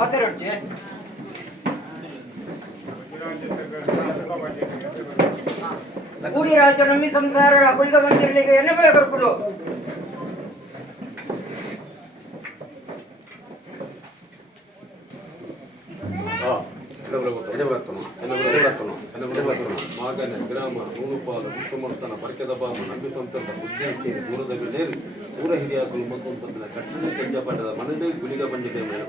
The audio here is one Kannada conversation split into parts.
ಮತ್ತೆ ರೊಟ್ಟಿ ಕೂಡಿ ರಾಜ್ಯ ನಮ್ಮಿ ಸಂಸಾರ ಕುಳಿತ ಬಂದಿರಲಿಕ್ಕೆ ಎಣ್ಣೆ ಬೆಲೆ ಕೊಡ್ಬಿಡು. ಮಾಗನ ಗ್ರಾಮ ನೂರುಪಾಲು ಉತ್ತಮಸ್ಥಾನ ಪರಕೆದ ಬಾಮ ನಂಬಿ ಸಂತದ ಬುದ್ಧಿ ದೂರದ ನೇರಿ ಊರ ಹಿರಿಯಾಕಲು ಮತ್ತು ಕಠಿಣ ಕೆಂಜಪಟ್ಟದ ಮನೆಯಲ್ಲಿ ಗುಳಿಗ ಬಂದಿದೆ ಮೇಲೆ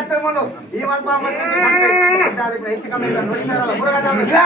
ಅಟ್ಟಮಲು ಈ ಮಲ್ಪ ಮತ್ತೆ ಹೆಚ್ಚು ಕಮ್ಮಿ ಇಲ್ಲ ನೋಡಿ ಸರ್ ಮುರುಘಾಟ ಇಲ್ಲ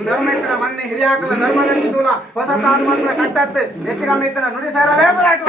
ಧರ್ಮೈತನ ಮಣ್ಣೆ ಹಿರಿಯಾಕಲ ಧರ್ಮದಂತೂಲ ಹೊಸ ತಾನುಮಂತ್ರ ಕಟ್ಟತ್ತು ಹೆಚ್ಚಿಗಮ್ಮೈತನ ನುಡಿ ಸಾರಲೇ ಬರಾಟು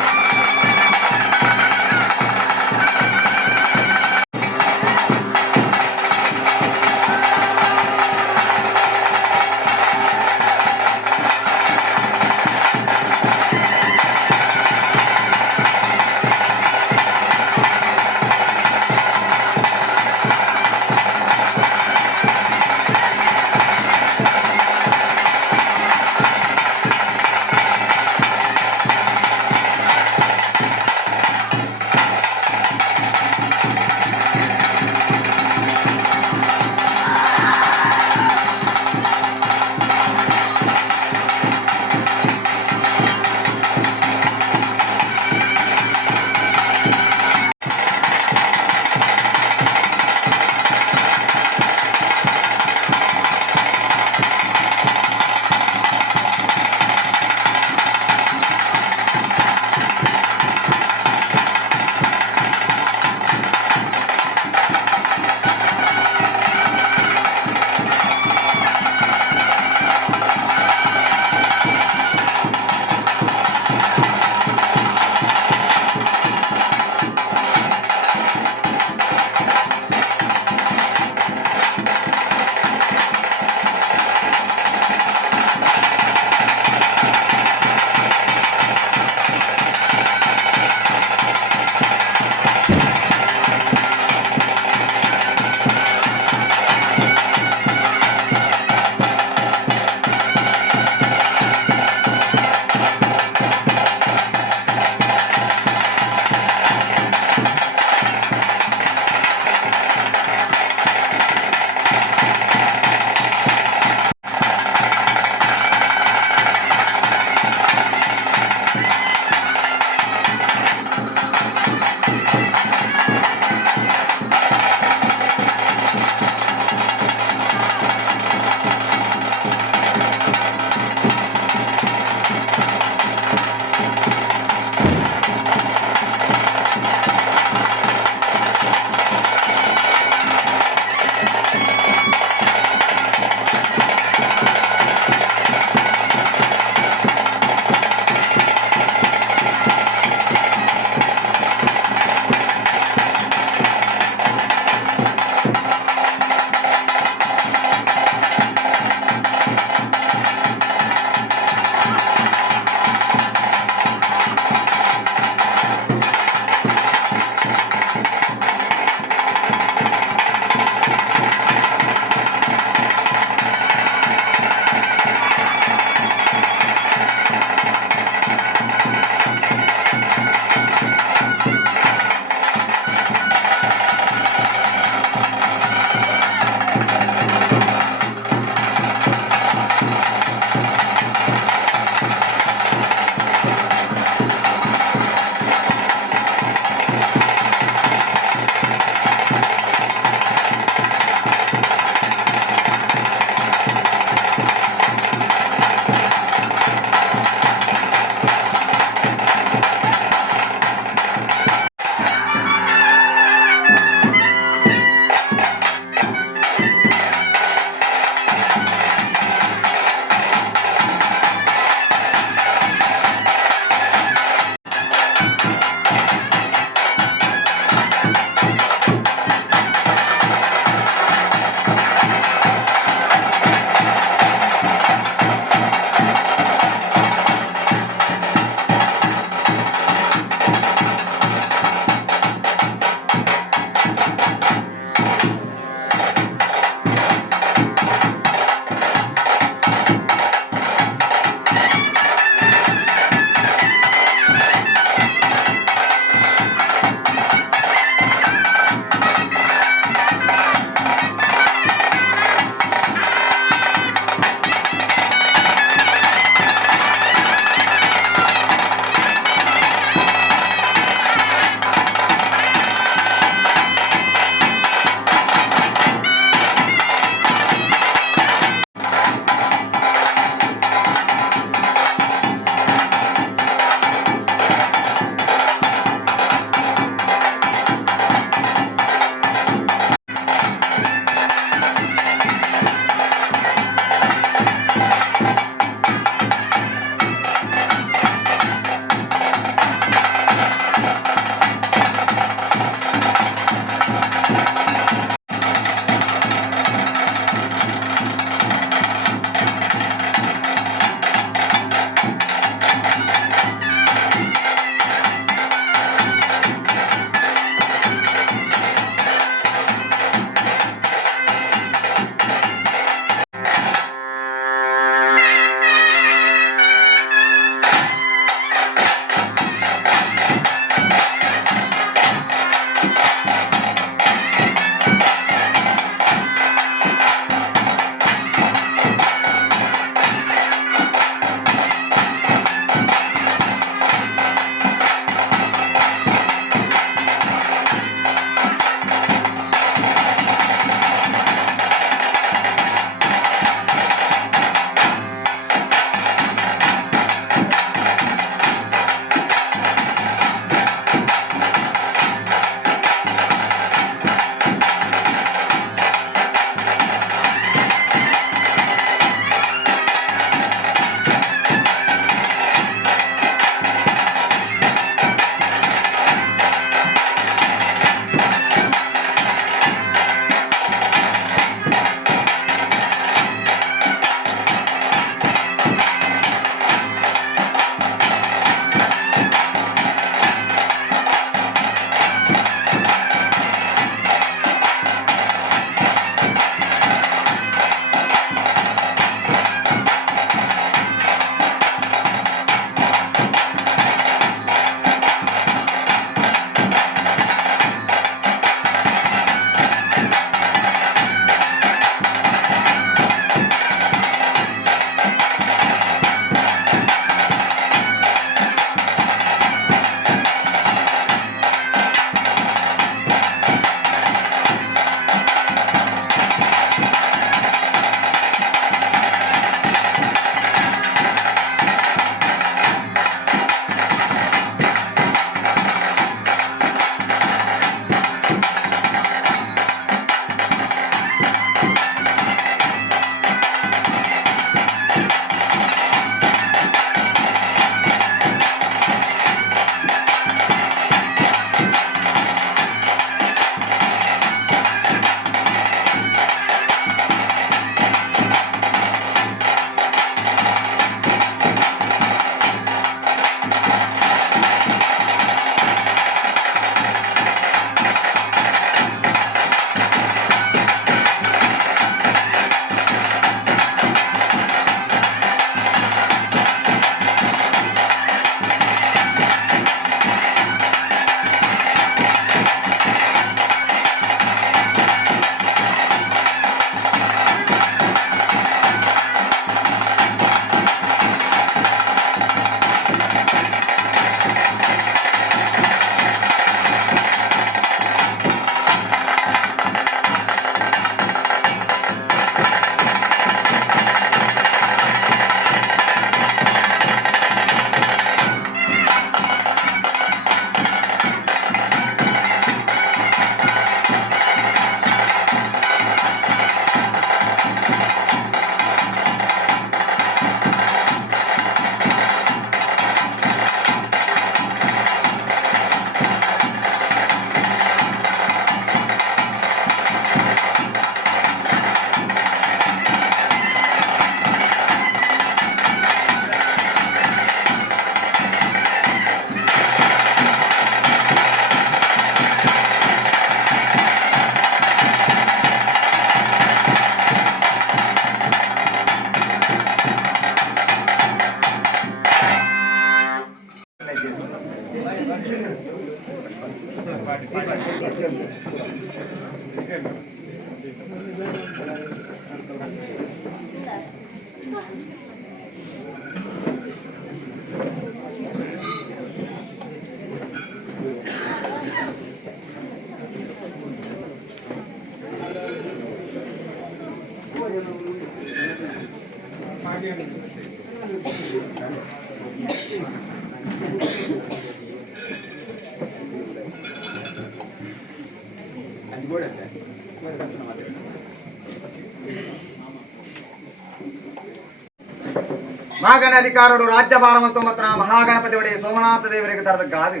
ಮಾಗನ ಅಧಿಕಾರಡು ರಾಜ್ಯಭಾರ ಮತ್ತು ಮಹಾಗಣಪತಿ ಒಡೆಯ ಸೋಮನಾಥ ದೇವರಿಗೆ ತರದ ಗಾದು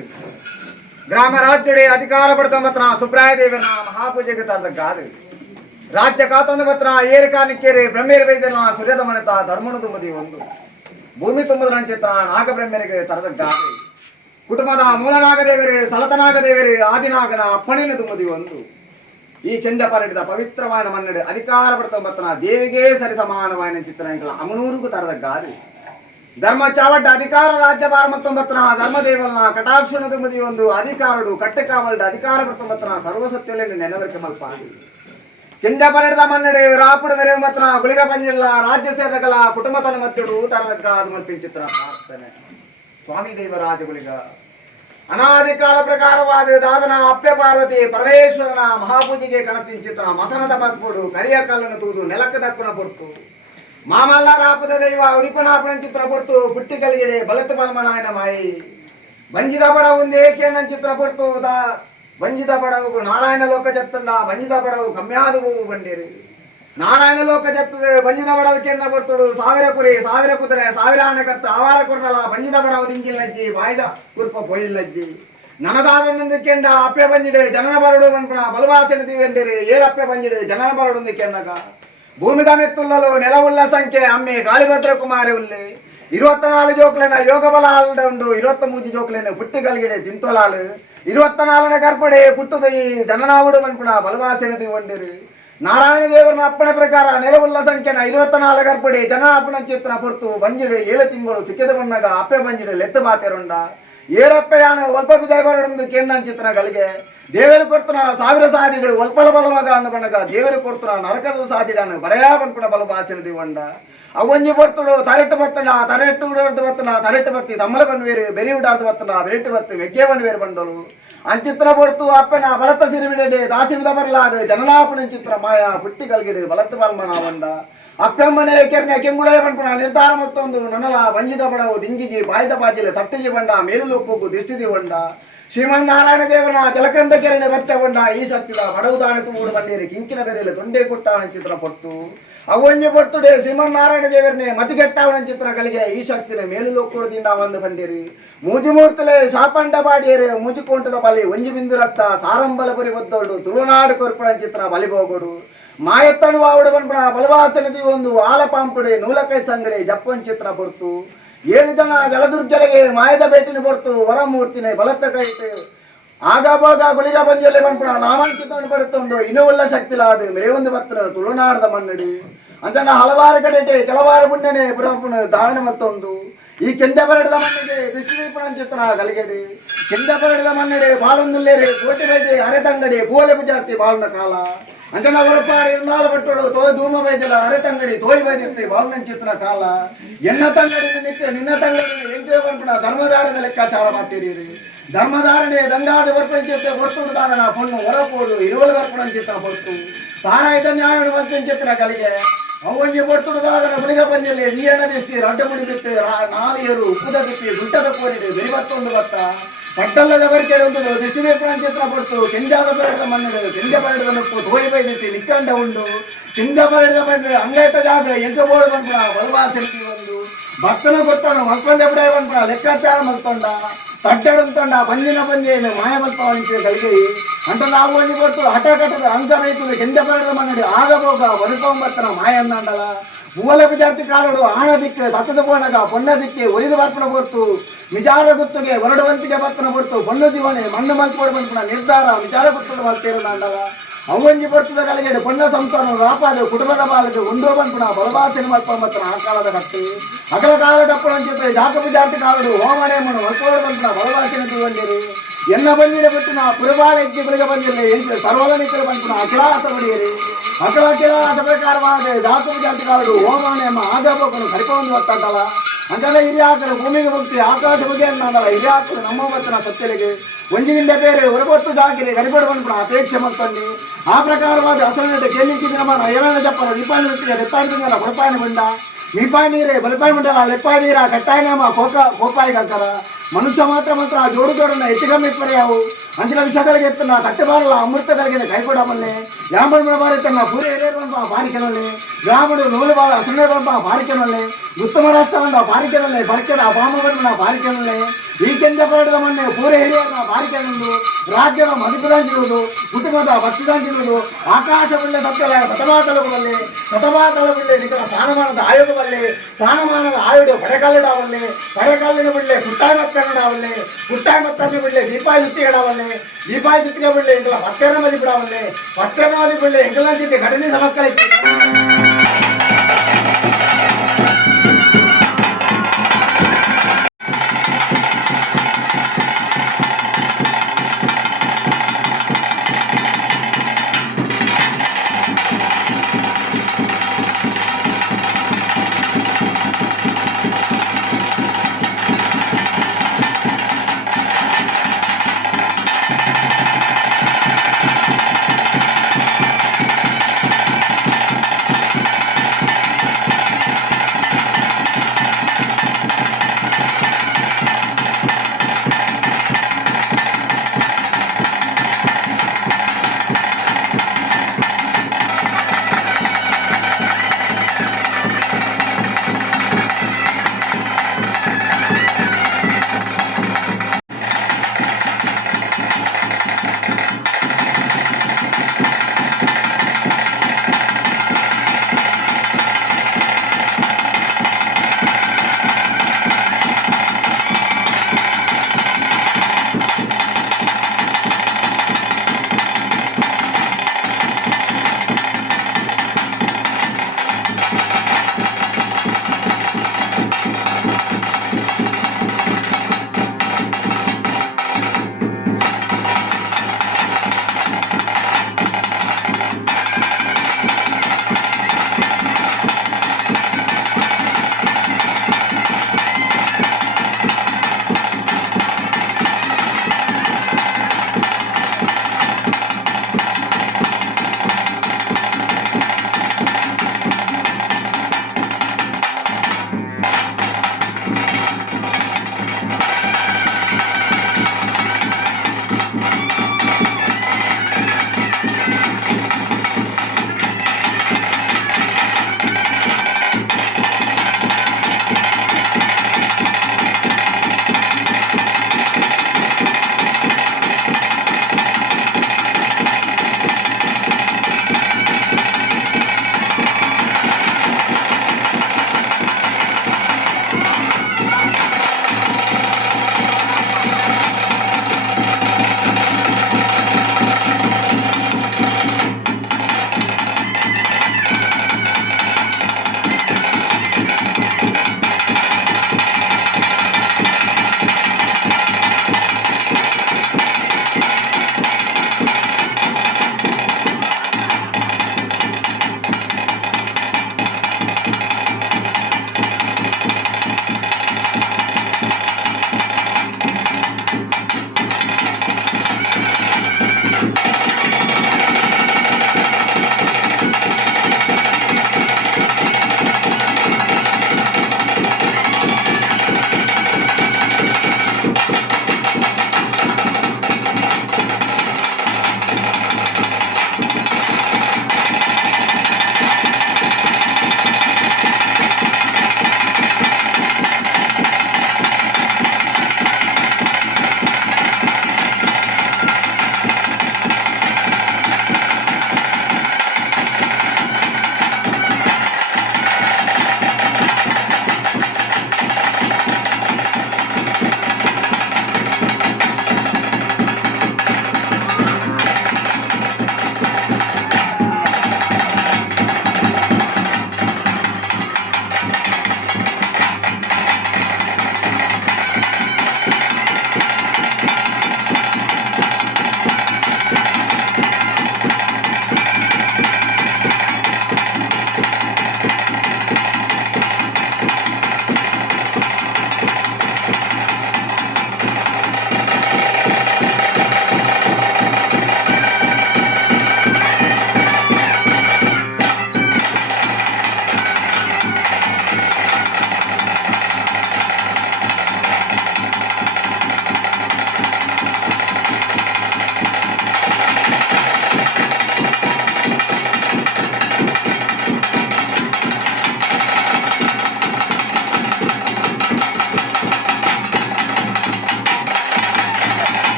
ಗ್ರಾಮ ರಾಜ್ಯಡೆ ಅಧಿಕಾರ ಪಡ್ತೊಂಬತ್ರ ಸುಬ್ರಾಯ ದೇವರ ಮಹಾಪೂಜೆಗೆ ತರದ ಗಾದು ರಾಜ್ಯ ಕಾತೊಂದು ಪತ್ರ ಏರಿಕಾನಿಕ್ಕೇರಿ ಬ್ರಹ್ಮೇರಿ ವೈದ್ಯನ ಸೂರ್ಯದ ಮನೆತ ಧರ್ಮನು ತುಂಬದಿ ಒಂದು ಭೂಮಿ ತುಂಬುದ್ರ ಚಿತ್ರ ನಾಗಬ್ರಹ್ಮರಿಗೆ ತರದ ಗಾದು ಕುಟುಂಬದ ಮೂಲನಾಗದೇವರೇ ಸ್ಥಳತನಾಗದೇವರೇ ಆದಿನಾಗನ ಅಪ್ಪಣಿನ ತುಂಬದಿ ಒಂದು ಈ ಕೆಂಡ ಪರಡಿದ ಪವಿತ್ರವಾದ ಮನ್ನಡೆ ಅಧಿಕಾರ ಪಡ್ತೊಂಬತ್ತನ ದೇವಿಗೆ ಸರಿ ಸಮಾನವಾದ ಚಿತ್ರ ಅಮನೂರಿಗೂ ತರದ ಗಾದು ಧರ್ಮ ಚಾವಡ್ಡ ಅಧಿಕಾರ ರಾಜ್ಯಭಾರ ಮತ್ತೊಂಬತ್ತನ ಧರ್ಮದೇವಲ್ನ ಕಟಾಕ್ಷಣ ತುಂಬದಿ ಒಂದು ಅಧಿಕಾರಡು ಕಟ್ಟೆಕಾವಲ್ಡ ಅಧಿಕಾರ ಪಡ್ತೊಂಬತ್ತನ ಸರ್ವಸತ್ಯದಲ್ಲಿ ನೆನವರಿಕೆ ಮಲ್ಪಾದು ಕೆಂಡ ಪರಡಿದ ಮನ್ನಡೆ ರಾಪುಡದರೆ ಮತ್ತನ ಗುಳಿಗ ಪಂಜಿಲ್ಲ ರಾಜ್ಯ ಸೇರಕಲ ಕುಟುಂಬತನ ಮಧ್ಯಡು ತರದ ಗಾದು ಮಲ್ಪಿನ ಚಿತ್ರ ಪ್ರಾರ್ಥನೆ ಸ್ವಾಮಿ ದೇವರಾಜ ಗುಳಿಗ ಅನಾದಿ ಕಾಲ ಪ್ರಕಾರವಾದ ದಾದನ ಅಪ್ಪೆ ಪಾರ್ವತಿ ಪರಮೇಶ್ವರನ ಮಹಾಪೂಜೆಗೆ ಕನತಿನ ಚಿತ್ರ ಮಸನದ ಬಸ್ಬೋಡು ಕರಿಯ ಕಲ್ಲನ್ನು ತೂದು ನೆಲಕ್ಕೆ ದಕ್ಕುನ ಪೊರ್ತು ಮಾಮಲ್ಲ ರಾಪದ ದೈವ ಉರಿಪನಾಪನ ಚಿತ್ರ ಪೊರ್ತು ಪುಟ್ಟಿ ಕಲಿಗೆಡೆ ಬಲತ್ತು ಬಲಮನಾಯನ ಮಾಯಿ ಬಂಜಿದ ಬಡ ಒಂದೇ ಕೇಣ ಚಿತ್ರ ಪೊರ್ತು ಬಂಜಿದ ಬಡವು ನಾರಾಯಣ ಲೋಕ ಜತ್ತಂಡ ಬಂಜಿದ ಬಡವು ಕಮ್ಯಾದವು ಬಂಡೇರಿ ನಾರಾಯಣ ಲೋಕ ಜತ್ತದೆ ಬಂಜಿದ ಬಡವು ಕೆಣ್ಣ ಪೊರ್ತುಡು ಸಾವಿರ ಕುರಿ ಸಾವಿರ ಕುದುರೆ ಸಾವಿರ ಆಣೆಕಟ್ಟು ಆವಾರ ಕುರ್ನಲ ಬಂಜಿದ ಬಡವು ದಿಂಗಿಲ್ಲಜ್ಜಿ ಬಾಯ್ದ ಕುರ್ಪ ಪೊಯ್ಯಿಲ್ಲಜ್ಜಿ ನನದಾದೊಂದು ಕೆಂಡ ಅಪ್ಪೆ ಬಂಜಿಡೆ ಜನನ ಬರಡು ಅನ್ಪಣ ಬಲವಾಸನ ದಿವೆಂಡಿರಿ ಏರಪ್ಪೆ ಬಂಜಿಡೆ ಜನನ ಬರಡು ಕೆನ್ನಗ ಭೂಮಿದ ಮೆತ್ತುಲ್ಲಲು ನೆಲವುಳ್ಳ ಸಂಖ್ಯೆ ಅಮ್ಮೆ ಗಾಳಿಭದ್ರ ಕುಮಾರಿ ಉಲ್ಲೆ 24 ಜೋಕ್ಲೆನ ಯೋಗ ಬಲ ಆಲ್ಡ ಉಂಡು 23 ಜೋಕ್ಲೆನ ಪುಟ್ಟಿ ಗಲ್ಗಿಡೆ ತಿಂತೋಲಾಲು 24ನ ಗರ್ಭಡೆ ಪುಟ್ಟುದ ಈ ಜನನಾವುಡು ಅನ್ಪಣ ಬಲವಾಸನ ದಿವಂಡಿರಿ ನಾರಾಯಣ ದೇವರನ ಅಪ್ಪಣೆ ಪ್ರಕಾರ ನೆಲವುಳ್ಳ ಸಂಖ್ಯೆನ 24 ಗರ್ಭಡೆ ಜನ ಅಪ್ಪಣ ಚಿತ್ರ ಪೊರ್ತು ಬಂಜಿಡೆ 7 ತಿಂಗಳು ಸಿಕ್ಕಿದ ಬಣ್ಣಗ ಅಪ್ಪೆ ಬಂಜಿಡೆ ಲೆತ್ತು ಮಾತೆರುಂಡ ಏರಪ್ಪೆಯಾನ ಒಲ್ಪ ಬಿದೈಬರಡೊಂದು ಕೇಂದ್ರ ಚಿತ್ರ ಗಲಿಗೆ ದೇವರು ಕೊಡ್ತನ ಸಾವಿರ ಸಾದಿಡು ಒಲ್ಪಲ ಬಲಮಗ ಅಂದ ಬಣ್ಣಗ ದೇವರು ಕೊಡ್ತನ ನರಕದ ಸಾದಿಡಾನು ಬರೆಯಾ ಬಂದ್ಪಣ ಬಲ ಭಾಷಣ ದಿವಂಡ ಅವೊಂಜಿ ಬರ್ತಡು ತರೆಟ್ಟು ಬತ್ತನ ತರೆಟ್ಟು ಉಡಾರ್ದು ಬತ್ತನ ತರೆಟ್ಟು ಬತ್ತಿ ತಮ್ಮಲ ಬಂದ್ವೇರು ಬೆರಿ ಉಡಾರ್ದು ಬತ್ತನ ಬೆರೆಟ್ಟು ಬತ್ತಿ ಮೆಗ್ಗೆ ಬಂದ್ವೇರು ಬಂಡಲು ಅಂಚಿತ್ರ ಪೊರ್ತು ಅಪ್ಪನ ಬಲತ್ತ ಸಿರಿಬಿಡೆ ದಾಸಿ ವಿಧ ಬರಲಾದ ಜನಲಾಪನ ಚಿತ್ರ ಮಾಯಾ ಪುಟ್ಟಿ ಕಲ್ಗಿಡು ಬಲತ್ತು ಬಾಲ್ಮನ ಬಂಡ ಅಪ್ಪೆಮ್ಮನೆ ಕೆರ್ನೆ ಕೆಂಗುಡೆ ಬಂದ್ಪಣ ನಿರ್ಧಾರ ಮತ್ತೊಂದು ನನಲ ಬಂಜಿದ ಬಡವು ದಿಂಜಿಜಿ ಬಾಯ್ದ ಬಾಜಿಲೆ ತಟ್ಟಿಜಿ ಬಂಡ ಮೇಲುಲೊಪ್ಪು ದಿಷ್ಟಿದಿ ಬಂಡ ಶ್ರೀಮನ್ನಾರಾಯಣ ದೇವರನ ಜಲಕಂದ ಕೆರೆನೆ ಬಚ್ಚಗೊಂಡ ಈ ಶಕ್ತಿದ ಬಡವು ದಾಣೆ ತುಂಬುಡು ಬಂಡೇರಿ ಕಿಂಕಿನ ಬೆರೆಯಲ್ಲಿ ತೊಂಡೆ ಕೊಟ್ಟಾವಣ ಚಿತ್ರ ಪೊರ್ತು ಅವೊಂಜಿ ಪೊರ್ತುಡೆ ಶ್ರೀಮನ್ನಾರಾಯಣ ದೇವರನೆ ಮತಿಗೆಟ್ಟಾವಣ ಚಿತ್ರ ಕಲಿಗೆ ಈ ಶಕ್ತಿನ ಮೇಲುಲೊಕ್ಕುಡುದಿಂದ ಒಂದು ಬಂಡೇರಿ ಮೂಜಿ ಮೂರ್ತಲೆ ಶಾಪಂಡ ಬಾಡಿಯರೆ ಮೂಜಿ ಕೊಂಟದ ಬಲಿ ಒಂಜಿ ಬಿಂದು ರಕ್ತ ಸಾರಂಬಲ ಪುರಿ ಬದ್ದೋಡು ತುಳುನಾಡು ಕೊರ್ಪಣ ಚಿತ್ರ ಬಲಿಬೋಗೋಡು ಮಾಯತ್ತನು ಆವಡು ಬಂದ್ಪಣ ಬಲವಾಸನದಿ ಒಂದು ಆಲಪಾಂಪುಡೆ ನೂಲಕೈ ಸಂಗಡೆ ಜಪ್ಪನ್ ಚಿತ್ರ ಪೊರ್ತು 7 ಜನ ಜಲದುರ್ಜಲೆಗೆ ಮಾಯದ ಬೇಟಿನ ಪೊರ್ತು ವರಮೂರ್ತಿನೇ ಬಲತ್ತ ಕೈತೆ ಆಗಾವಾಗ ಗುಳಿಗ ಬಂಜಿಯಲ್ಲಿ ಬಂದ್ಪಣ ನಾಮಾಂಕಿತವನ್ನು ಪಡುತ್ತೊಂದು ಇನ್ನುವುಳ್ಳ ಶಕ್ತಿಲಾದ ಮೇವೊಂದು ಭಕ್ತರ ತುಳುನಾಡದ ಮನ್ನಡಿ ಅಂಚನ ಹಲವಾರು ಕಡೆಗೆ ಕೆಲವಾರು ಪುಣ್ಯನೇ ಪುರಪುಣ ಧಾರಣ ಮತ್ತೊಂದು ಈ ಕೆಂದ ಬರಡದ ಮಣ್ಣಿಗೆ ದೃಷ್ಟಿಪುಣ ಚಿತ್ರ ಗಲಿಗೆಡೆ ಕೆಂದ ಬರಡದ ಮನ್ನಡೆ ಬಾಳೊಂದುಲ್ಲೇರೆ ಕೋಟೆ ಬೈದೆ ಅರೆತಂಗಡಿ ಪೋಲೆ ಪೂಜಾರ್ತಿ ಬಾಳನ ಕಾಲ ಅಂಜನ ಹೊರಪಾರಿ ಇರ್ನಾಳು ಬಟ್ಟೋಡು ತೋಯ್ ಧೂಮ ಬೈದಲ ಅರೆತಂಗಡಿ ತೋಯ್ ಬೈದಿರ್ತಿ ಬಾಳನ ಚಿತ್ರ ಕಾಲ ಎನ್ನ ತಂಗಡಿನ ನಿತ್ಯ ನಿನ್ನ ತಂಗಡಿನ ಎಂಟೇ ಬಂದ್ಪಣ ಧರ್ಮಧಾರದ ಲೆಕ್ಕಾಚಾರ ಮಾಡ್ತೀರಿ ಧರ್ಮಧಾರಣೆ ದಂಗಾದ ವರ್ಪಂಚಿತ್ತ ಹೊರ್ತುದಾನ ಪೊಣ್ಣು ಹೊರಪೋಡು ಇರುವಲು ವರ್ಪಣಂಚಿತ್ತ ಹೊತ್ತು ತಾನ ಇದ್ದ ನ್ಯಾಯ ವರ್ಪಂಚಿತ್ರ ಕಲಿಗೆ ಅವೊಂಜಿ ಹೊರ್ತುದಾಗನ ಬುಳಿಗ ಪಂಜಲ್ಲಿ ನೀಯನ ದಿಷ್ಟಿ ರಡ್ಡ ಮುಡಿಬಿಟ್ಟು ನಾಲಿಯರು ಉಪ್ಪುದ ಬಿತ್ತಿ ಗುಡ್ಡದ ಕೋರಿಡು ಬೆರಿವತ್ತೊಂದು ಭತ್ತ ಪಟ್ಟಲ್ಲದ ಬರಿಕೆ ಒಂದು ದಿಶಿವೇಪಣ ಚಿತ್ರ ಪೊರ್ತು ಕೆಂಜಾದ ಬರಡದ ಮಣ್ಣು ಕೆಂಜ ಬರಡದ ನಪ್ಪು ತೋಯಿ ಬೈದಿತ್ತು ನಿಕ್ಕಂಡ ಉಂಡು ಕೆಂಜ ಬರಡದ ಮಣ್ಣು ಅಂಗೈತ ಜಾಗ ಎಂತ ಬೋರ್ಡ್ ಬಂದ್ಪಣ ಬಲವಾಸನಿಗೆ ಒಂದು ಭಕ್ತನ ಗೊತ್ತಾನು ಮಲ್ಕೊಂಡೆ ಬಿಡ ಬಂದ್ಪಣ ಲೆಕ್ಕಾಚಾರ ಮಲ್ಕೊಂಡ ತಡ್ಡಡುಂತಂಡ ಬಂಜಿನ ಬಂಜೇನು ಮಾಯ ಮಲ್ಪವಂತೆ ಕಲಿಗೆ ಅಂತ ನಾವು ಒಂದು ಕೊಟ್ಟು ಹಠಕಟ್ಟದ ಅಂಕ ರೈತರು ಕೆಂಜ ಬರಡದ ಮಣ್ಣು ಆಗಬೋಗ ಬದುಕೊಂಬತ್ತನ ಮಾಯ ಅಂದಂಡಲ ಮೂಲ ವಿದ್ಯಾರ್ಥಿ ಕಾಲಡು ಆಣ ದಿಕ್ಕೆ ಸತ್ತದ ಪೋಣಗ ಪೊಣ್ಣ ದಿಕ್ಕೆ ಒಯ್ದು ಬರ್ಪಣ ಪೊರ್ತು ವಿಚಾರ ಗುತ್ತುಗೆ ಹೊರಡುವಂತಿಗೆ ಬರ್ಪಣ ಪೊರ್ತು ಪೊಣ್ಣು ಜೀವನೆ ಮಣ್ಣು ಮಲ್ಪೋಡು ಬಂದ್ಪಣ ನಿರ್ಧಾರ ವಿಚಾರ ಗುತ್ತುಡು ಮಲ್ತೇರು ಅಂಡಲ ಅವೊಂಜಿ ಪೊರ್ತದ ಕಲಿಗೆಡೆ ಪೊಣ್ಣ ಸಂಸ್ಥಾನ ರಾಪಾದ ಕುಟುಂಬದ ಬಾಲಕ್ಕೆ ಒಂದೋ ಬಂದ್ಪಣ ಬಲವಾಸನೆ ಮಲ್ಪಂಬತ್ತನ ಆ ಕಾಲದ ಕಟ್ಟು ಅಗಲ ಕಾಲದ ಅಪ್ಪಣ ಅಂಚಿದ್ರೆ ಜಾತ ವಿದ್ಯಾರ್ಥಿ ಕಾಲಡು ಹೋಮನೆ ಮಣ್ಣು ಮಲ್ಪೋಡು ಬಂದ್ಪಣ ಬಲವಾಸನೆ ತಗೊಂಡಿರಿ ಎನ್ನ ಬಂದಿನ ಬಿಟ್ಟು ನಾ ಪುರಬಾಳ ಯಜ್ಞಗಳಿಗೆ ಬಂದಿಲ್ಲ ಎಂಟು ಸರ್ವಗಣಿಕರು ಬಂತು ನಾ ಅಖಿಲಾಸ ಬಡಿಯರಿ ಅಖಿಲಾಸ ಪ್ರಕಾರವಾದ ಧಾತು ಜಾತಿಗಳು ಹೋಮಾನೇಮ ಆಗಬೇಕು ಕರ್ಕೊಂಡು ಬರ್ತಾಂತಲ್ಲ ಅಂತೆಲ್ಲ ಹಿರಿಯಾಕರು ಭೂಮಿಗೆ ಹೋಗ್ತಿ ಆಕಾಶ ಬಗ್ಗೆ ಅನ್ನಲ್ಲ ಹಿರಿಯಾಕರು ನಮ್ಮ ಬರ್ತನ ಸತ್ಯಲಿಗೆ ಒಂಜಿನಿಂದ ಬೇರೆ ಹೊರಬತ್ತು ಜಾಗಿರಿ ಗರಿಪಡ ಬಂದ್ಬಿಡ ಅಪೇಕ್ಷೆ ಮಾಡ್ಕೊಂಡು ಆ ಪ್ರಕಾರವಾದ ಅಸಲ ಕೇಳಿಸಿದ ನಮ್ಮ ಏಳನೇ ಜಪ್ಪನ ದೀಪಾವಳಿ ಹೊತ್ತಿಗೆ ಲೆಪ್ಪಾಯಿನ ಬಡಪಾಯಿನ ಬಂದ ಮೀಪಾಯಿ ನೀರೇ ಬಲಪಾಯಿ ಮಂಡಲ ಲೆಪ್ಪಾಯಿ ನೀರ ಕಟ್ಟಾಯಿನಾಮ ಕೋಪಾಯಿಗೆ ಹಾಕಾರ ಮನುಷ್ಯ ಮಾತ್ರ ಆ ಜೋಡನ್ನ ಹೆಚ್ಚಿಗಮ್ಮಿಪ್ಪರೆ ಅವು ಅಂಚಿನ ವಿಷಯಗಳಿಗೆ ಎತ್ತನ ತಟ್ಟೆಬಾರಲ್ಲ ಅಮೃತಗಳಿಗೆ ಕೈಕೊಡಮಲ್ಲೆ ಯಾಂಬಳ ಬಾರಿತನ್ನ ಪೂರ ಹಿರಿಯರು ಬಾರಿಕೆನಲ್ಲಿ ಗ್ರಾಮಗಳು ನೂಲು ಬಾಳ ಸುಳ್ಳೆ ಬಾರಿಕೆನಲ್ಲಿ ಉತ್ತಮ ರಾಷ್ಟ್ರವನ್ನ ಬಾರಿಕೆನಲ್ಲಿ ಬರ್ಕೆದ ಬಾಮಗಳನ್ನ ಬಾರಿಕೆನಲ್ಲಿ ಈ ಕೆಂದ ಪರಡದ ಮೊನ್ನೆ ಪೂರ ಹಿರಿಯರನ್ನ ಬಾರಿಕೆನೊಂದು ರಾಜ್ಯದ ಮಧುಪುರಾಂಚಿರುವುದು ಕುಟುಂಬದ ಭಕ್ತಿದಾಂಚಿರುವುದು ಆಕಾಶವಲ್ಲೇ ಸತ್ಯದ ಶತಮಾತಲವಿಲ್ಲೆ ನಿಖರ ಸ್ಥಾನಮಾನದ ಆಯೋಗವಲ್ಲೇ ಸ್ಥಾನಮಾನದ ಆಯೋಗ ಪಡೆಕಾಲಿನ ಬಿಡ್ಲೆ ಪುಟ್ಟಾಯ ಮತ್ತನ್ನಡಾವಲ್ಲೇ ಪುಟ್ಟಾಯ ಮತ್ತನ್ನು ಬಿಡ್ಲೆ ದೀಪಾಯಿ ಜುತ್ತಿ ಇಡಾವಲ್ಲೇ ದೀಪಾಯಿ ಜುತ್ತಿಗೆ ಬಿಡ್ಲೆ ಇಂಗಳ ಪತ್ತೆನ ಮದಿ ಬಿಡಾವಲ್ಲೇ ಪತ್ತೆನ ಮದಿ ಬಿಡ್ಲೆ ಎಂಗಳ ಜೊತೆ ಘಟನೆ ಸಮಸ್ಯೆ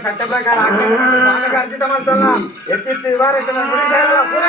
ಕಟ್ಟ ಪ್ರಕಾರ ಅರ್ಜಿತ ಮಲ್ಸಲ್ಲ ಎತ್ತಿತ್ತು ಇವಾರ ಪೂರ